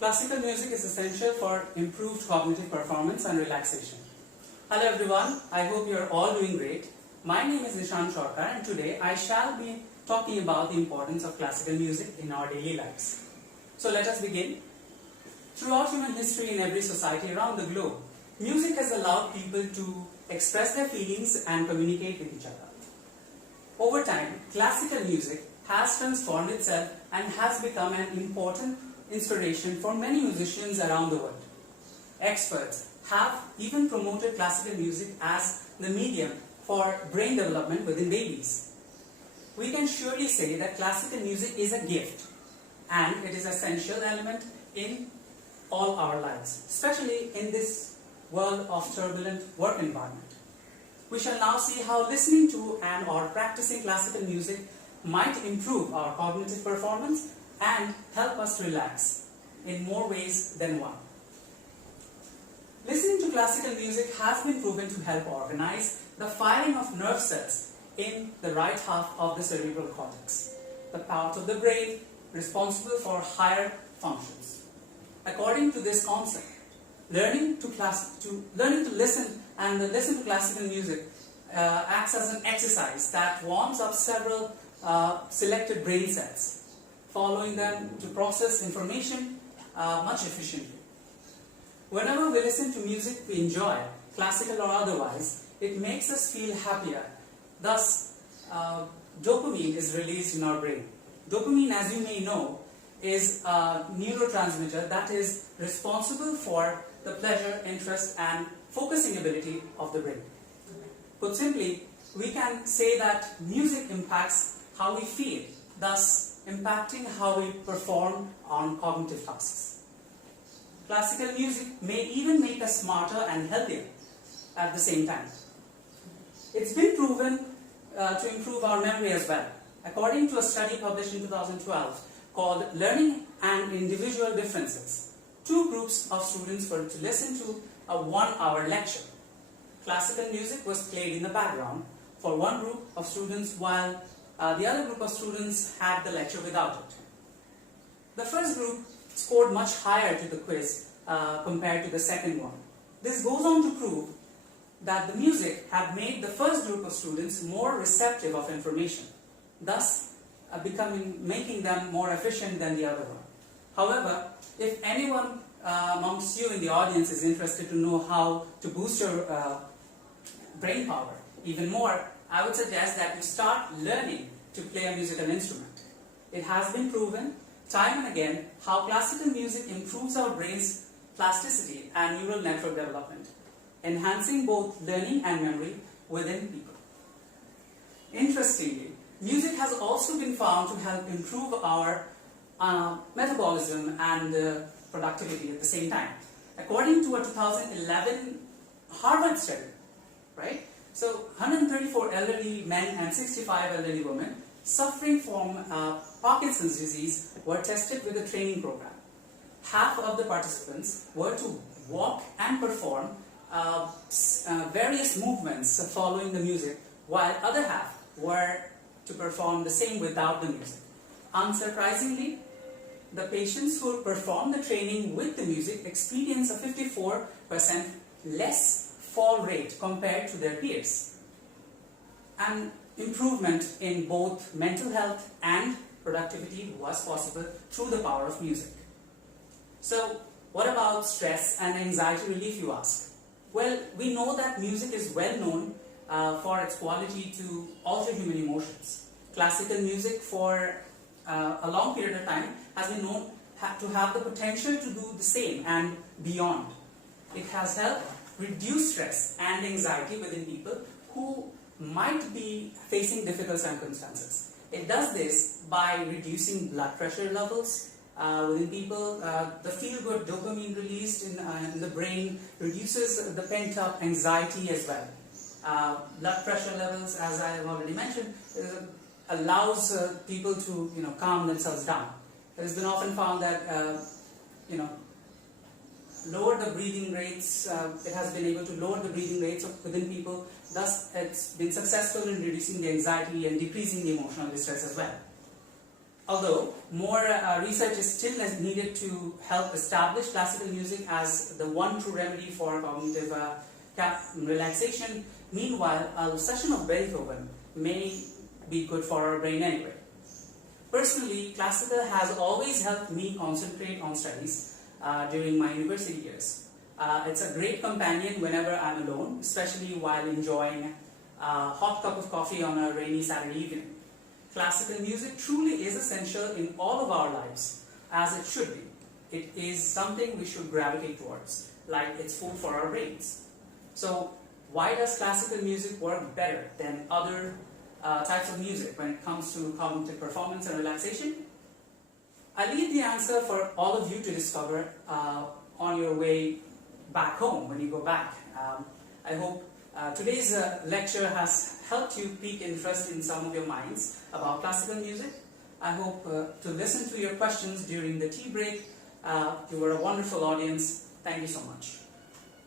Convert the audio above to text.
Classical music is essential for improved cognitive performance and relaxation. Hello everyone, I hope you are all doing great. My name is Ishan Sarker and today I shall be talking about the importance of classical music in our daily lives. So let us begin. Throughout human history in every society around the globe, music has allowed people to express their feelings and communicate with each other. Over time, classical music has transformed itself and has become an important inspiration for many musicians around the world. Experts have even promoted classical music as the medium for brain development within babies. We can surely say that classical music is a gift and it is an essential element in all our lives, especially in this world of turbulent work environment. We shall now see how listening to and or practicing classical music might improve our cognitive performance and help us relax in more ways than one. Listening to classical music has been proven to help organize the firing of nerve cells in the right half of the cerebral cortex, the part of the brain responsible for higher functions. According to this concept, learning to listen to classical music acts as an exercise that warms up several selected brain cells, following them to process information much efficiently. Whenever we listen to music we enjoy, classical or otherwise, it makes us feel happier. Thus, dopamine is released in our brain. Dopamine, as you may know, is a neurotransmitter that is responsible for the pleasure, interest and focusing ability of the brain. Put simply, we can say that music impacts how we feel, thus impacting how we perform on cognitive tasks. Classical music may even make us smarter and healthier at the same time. It's been proven to improve our memory as well. According to a study published in 2012 called Learning and Individual Differences, two groups of students were to listen to a 1-hour lecture. Classical music was played in the background for one group of students while the other group of students had the lecture without it. The first group scored much higher to the quiz compared to the second one. This goes on to prove that the music had made the first group of students more receptive of information, thus making them more efficient than the other one. However, if anyone amongst you in the audience is interested to know how to boost your brain power even more, I would suggest that you start learning to play a musical instrument. It has been proven time and again how classical music improves our brain's plasticity and neural network development, enhancing both learning and memory within people. Interestingly, music has also been found to help improve our metabolism and productivity at the same time. According to a 2011 Harvard study, right? So 134 elderly men and 65 elderly women suffering from Parkinson's disease were tested with a training program. Half of the participants were to walk and perform various movements following the music, while other half were to perform the same without the music. Unsurprisingly, the patients who performed the training with the music experienced a 54% less fall rate compared to their peers. An improvement in both mental health and productivity was possible through the power of music. So, what about stress and anxiety relief, you ask? Well, we know that music is well known for its quality to alter human emotions. Classical music for a long period of time has been known to have the potential to do the same and beyond. It has helped reduce stress and anxiety within people who might be facing difficult circumstances. It does this by reducing blood pressure levels within people. The feel-good dopamine released in the brain reduces the pent-up anxiety as well. Blood pressure levels, as I have already mentioned, allows people to calm themselves down. It has been often found that lower the breathing rates. It has been able to lower the breathing rates within people. Thus, it's been successful in reducing the anxiety and decreasing the emotional distress as well. Although more research is still needed to help establish classical music as the one true remedy for cognitive relaxation, meanwhile, a session of Beethoven may be good for our brain anyway. Personally, classical has always helped me concentrate on studies during my university years. It's a great companion whenever I'm alone, especially while enjoying a hot cup of coffee on a rainy Saturday evening. Classical music truly is essential in all of our lives, as it should be. It is something we should gravitate towards, like it's food for our brains. So, why does classical music work better than other types of music when it comes to cognitive performance and relaxation? I leave the answer for all of you to discover on your way back home when you go back. I hope today's lecture has helped you pique interest in some of your minds about classical music. I hope to listen to your questions during the tea break. You were a wonderful audience. Thank you so much.